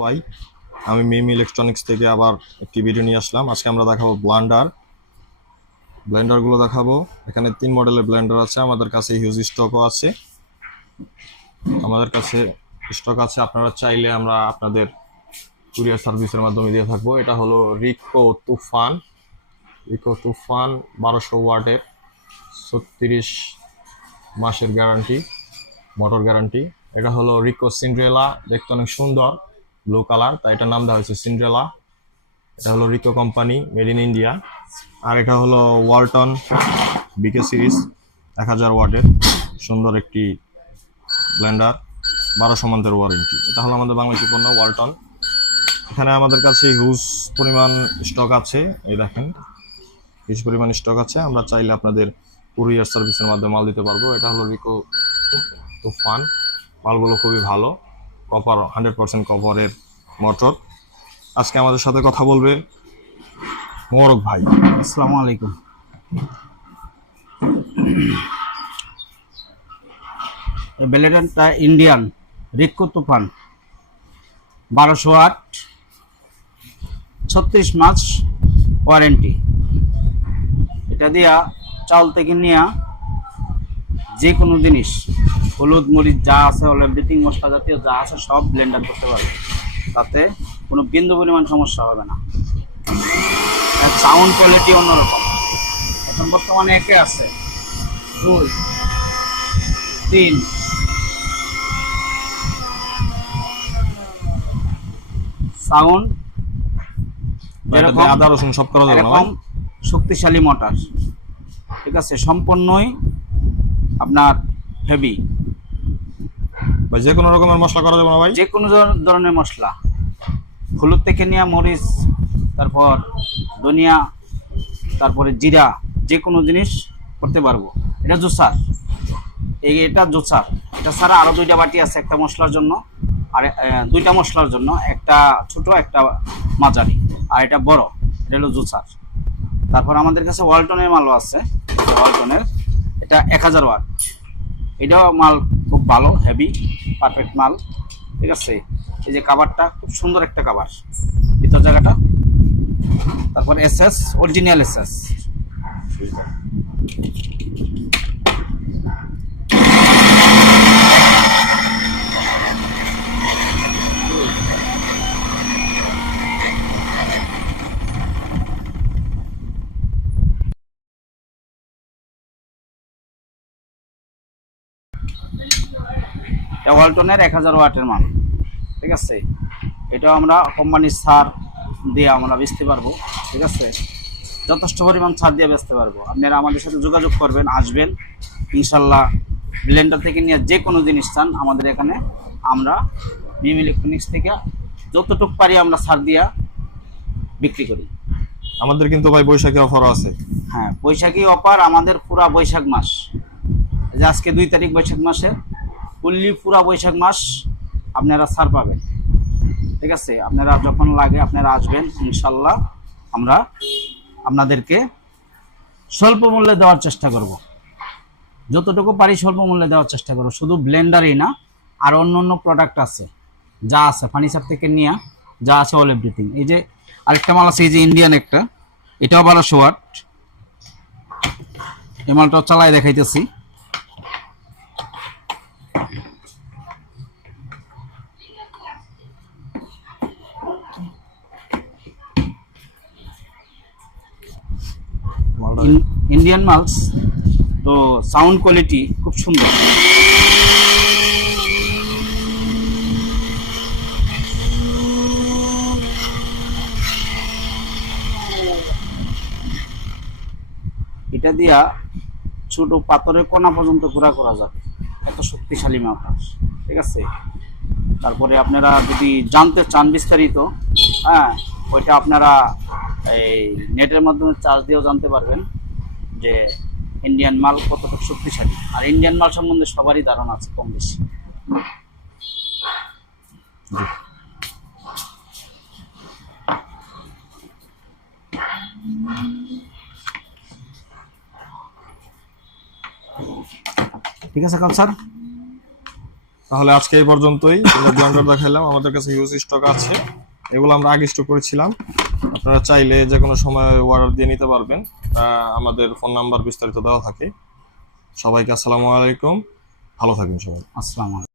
সবাই, আমি মিম ইলেকট্রনিক্স থেকে আবার একটি ভিডিও নিয়ে আসলাম। আজকে আমরা দেখাবো ব্লেন্ডারগুলো দেখাবো। এখানে 3 মডেলের ব্লেন্ডার আছে, আমাদের কাছে হিউজ স্টকও আছে। আপনারা চাইলে আমরা আপনাদের কুরিয়ার সার্ভিসের মাধ্যমে দিয়ে থাকবো। এটা হলো রিকো তুফান 1200 ওয়াটের, 36 মাসের গ্যারান্টি, মোটর গ্যারান্টি। এটা হলো রিকো সিন্ড্রেলা, দেখতে অনেক সুন্দর, ব্লু কালার, তাই এটার নাম দেওয়া হয়েছে সিন্ড্রেলা। এটা হলো Rico company, made in India. আর এটা হলো ওয়ালটন বিকে সিরিজ 1000 ওয়াটের সুন্দর একটি ব্লেন্ডার, 1200 মান্থের ওয়ারেন্টি। এটা হলো আমাদের বাংলাদেশি পণ্য ওয়ালটন। এখানে আমাদের কাছে হিউজ পরিমাণ স্টক আছে, এই দেখেন হিউজ পরিমাণ স্টক আছে। আমরা চাইলে আপনাদের কুরিয়ার সার্ভিসের মাধ্যমে মাল দিতে পারবো। এটা হলো রিকো তুফান, মালগুলো খুবই ভালো, কপার 100% কপারের মোটর। আজকে আমাদের সাথে কথা বলবে মোবারক ভাই। আসসালামু আলাইকুম। এই ব্লেন্ডারটা ইন্ডিয়ান রিকো তুফান 1200 ওয়াট, 36 মাস ওয়ারেন্টি। এটা দিয়া চাউল থেকে নিয়ে যে কোনো জিনিস, হলুদ মরিচ যা আছে, এভরিথিং মশলা জাতীয় যা আছে সব ব্লেন্ডার করতে পারবে, তাতে কোনো বিন্দু পরিমাণ সমস্যা হবে না। সাউন্ড কোয়ালিটি অন্যরকম। এখন বর্তমানে একে আছে 2, 3, সাউন্ড আদা রসুন সব করা যাবে না ভাই? শক্তিশালী মোটর, ঠিক আছে, সম্পূর্ণই আপনার হেভি। ভাই যে কোনো রকমের মশলা করা যাবে না ভাই? যে কোনো ধরনের মশলা, হলুদ থেকে নিয়ে মরিচ, তারপর ধনিয়া, তারপরে জিরা, যে কোনো জিনিস করতে পারবো। এটা জুসার, এটা জুসার। এটা ছাড়া আরও 2টা বাটি আছে, একটা মশলার জন্য আর 2টা মশলার জন্য, একটা ছোট একটা মাঝারি, আর এটা বড়, এটা হলো জুসার। তারপর আমাদের কাছে ওয়ালটনের মালও আছে, ওয়ালটনের, এটা 1000 ওয়াট। এটাও মাল খুব ভালো, হেভি, পারফেক্ট মাল, ঠিক আছে। এই যে কাভারটা খুব সুন্দর একটা কাভার, ভিতর জায়গাটা। তারপর এসএস, অরিজিনাল এসএস। এটা ওয়ালটনের 1000 ওয়াটের মাল, ঠিক আছে। এটাও আমরা কোম্পানির ছাড় দিয়ে আমরা বেচতে পারবো, ঠিক আছে। যথেষ্ট পরিমাণ ছাড় দিয়ে বেচতে পারবো। আপনারা আমাদের সাথে যোগাযোগ করবেন, আসবেন ইনশাল্লাহ। ব্লেন্ডার থেকে নিয়ে যে কোনো জিনিস চান আমাদের এখানে, আমরা মিম ইলেকট্রনিক্স থেকে যতটুকু পারি আমরা ছাড় দিয়া বিক্রি করি। আমাদের কিন্তু ভাই বৈশাখী অফারও আছে। হ্যাঁ, বৈশাখী অফার আমাদের পুরা বৈশাখ মাস, যে আজকে 2 তারিখ বৈশাখ মাসের, ফুললি পুরা বৈশাখ মাস আপনারা ছাড় পাবেন, ঠিক আছে। আপনারা যখন লাগে আপনারা আসবেন, ইনশাল্লাহ আমরা আপনাদেরকে স্বল্প মূল্যে দেওয়ার চেষ্টা করব, যতটুকু পারি স্বল্প মূল্যে দেওয়ার চেষ্টা করব। শুধু ব্লেন্ডারই না, আর অন্য অন্য প্রোডাক্ট আছে, যা আছে ফার্নিচার থেকে নিয়ে যা আছে অল এভরিথিং। এই যে আরেকটা মাল আছে, এই যে ইন্ডিয়ান একটা, এটাও 1200 ওয়াট। এই মালটাও চালায় দেখাইতেছি। ইন্ডিয়ান মালস, তো সাউন্ড কোয়ালিটি খুব সুন্দর। এটা দিয়া ছোট পাথরের কোনা পর্যন্ত ঘোরা করা যাবে, এত শক্তিশালী মোটর, ঠিক আছে। তারপরে আপনারা যদি জানতে চান বিস্তারিত, হ্যাঁ, ওইটা আপনারা এই নেটের মাধ্যমে চার্জ দিয়েও জানতে পারবেন যে ইন্ডিয়ান মাল কতটুকু শক্তিশালী। আর ইন্ডিয়ান মাল সম্বন্ধে সবারই ধারণা আছে কম বেশি। ঠিক আছে কাউসার। তাহলে আজকে এই পর্যন্তই। ব্লেন্ডার দেখাইলাম, আমাদের কাছে হিউজ স্টক আছে, এগুলো আমরা আগে স্টক করেছিলাম। আপনারা চাইলে যে কোনো সময় অর্ডার দিয়ে নিতে পারবেন, আমাদের ফোন নাম্বার বিস্তারিত দেওয়া থাকে। সবাইকে আসসালামু আলাইকুম, ভালো থাকবেন সবাই। আসসালামু আলাইকুম।